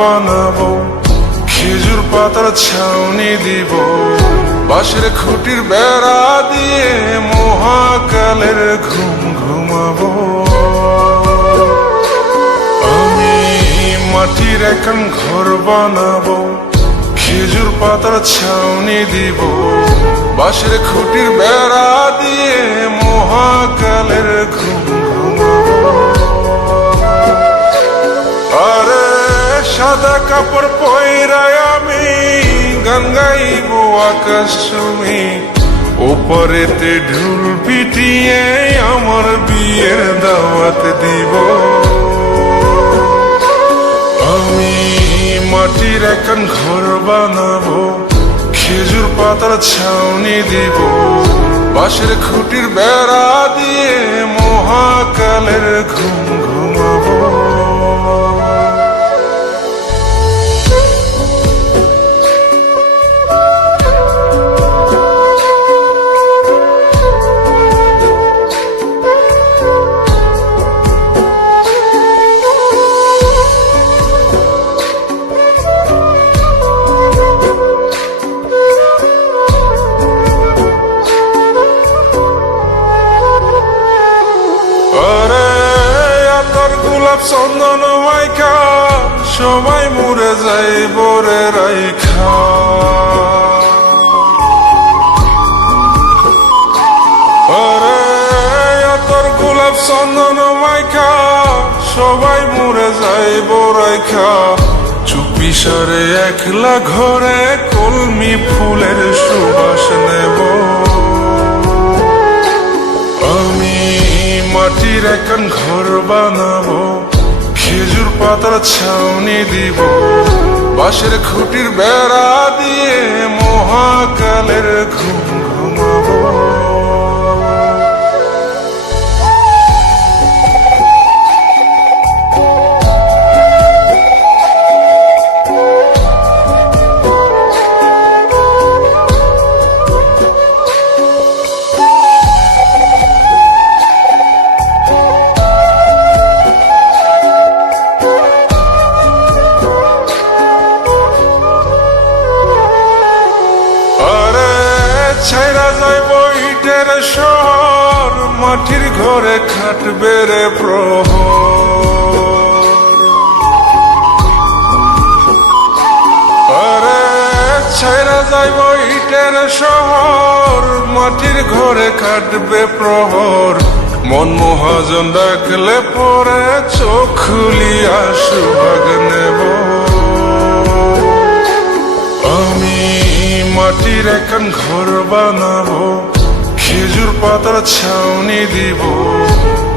বানাবো, খেজুর পাতার ছাউনি দিব, বাঁশের খুঁটির বেড়া দিয়ে মহাকালের ঘুম ঘুমাবো। আমি মাটির এখন ঘর বানাবো, খেজুর পাতার ছাউনি দিব, বাঁশের খুঁটির বেড়া দিয়ে মহাকালের ঘুম ঘুমাবো। আরে সাদা কাপড় পয়রায় আমি গান গাইব আকাশ ছুঁই, ওপরেতে ঢুল পিটিয়ে আমার বিয়ের দাওয়াত দিব। আমি মাটির এখন ঘর বানাবো, খেজুর পাতার ছাউনি দিব, বাঁশের খুঁটির বেড়া দিয়ে মহাকালের ঘুম ঘুমাবো। চন্দন মাইখা সবাই মরে যাই বরে রাইখা, তোর গোলাপ চন্দন মাইখা সবাই মরে যাই বরাইখা, চুপি সারে একলা ঘরে কলমি ফুলের সুবাস নেব। আমি মাটির এখন ঘর বানাবো, খেজুর পাতার ছাউনি দিব, বাঁশের খুঁটির বেড়া দিয়ে মহাকালের ঘুম ঘুমাবো। ছাইরা যাইব ইটের শহর, মাটির ঘরে খাটবে রে প্রহর। আরে ছাইরা যাইব ইটের শহর, মাটির ঘরে খাটবে প্রহর। মন মহাজন ডাকলে পরে চোখ খুলিয়া সুভাগ নেব। আমি মাটির এখন ঘর বানাবো, খেজুর পাতার ছাউনি দিব,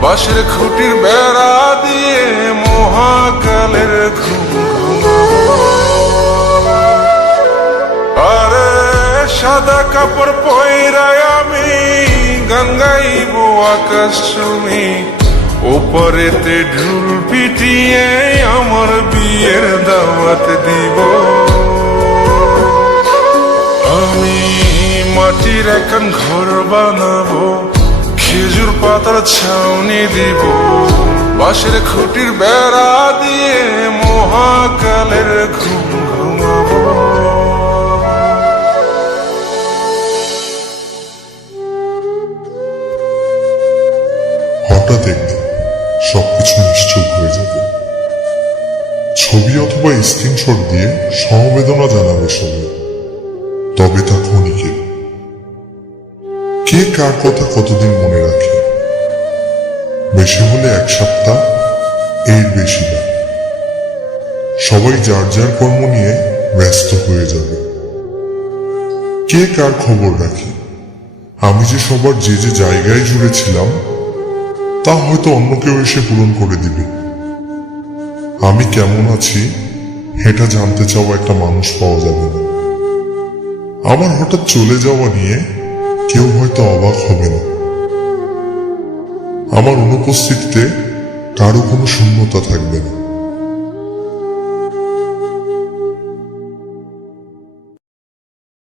বাঁশের খুঁটির বেড়া দিয়ে মহাকালের ঘুম ঘুমাবো। আরে সাদা কাপড় পয়রায় আমি গান গাইব আকাশ ছুঁই, ওপরেতে ঢুল পিটিয়ে আমার বিয়ের দাওয়াত দিব। আমি মাটির এখন ঘর বানাবো, খেজুর পাতার ছাউনি দিব, বাঁশের খুঁটির বেড়া দিয়ে মহাকালের ঘুম ঘুমাবো। হঠাৎ একদিন সবকিছু নিশ্চুপ হয়ে যাবে। ছবি অথবা স্ক্রিনশট দিয়ে সমবেদনা জানাবে সবাই, তবে তা ক্ষণিকে। কে কার কথা কতদিন মনে রাখে? বেশি হলে এক সপ্তাহ, এর বেশি না। সবাই যার যার কর্ম নিয়ে ব্যস্ত হয়ে যাবে। কে কার খবর রাখে? আমি যে সবার যে যে জায়গায় জুড়ে ছিলাম, তা হয়তো অন্য কেউ এসে পূরণ করে দিবে। আমি কেমন আছি এটা জানতে চাওয়া একটা মানুষ পাওয়া যাবে না। আমার হঠাৎ চলে যাওয়া নিয়ে কেউ হয়তো অবাক হবে না। আমার অনুপস্থিতিতে কারো কোনো শূন্যতা থাকবে না।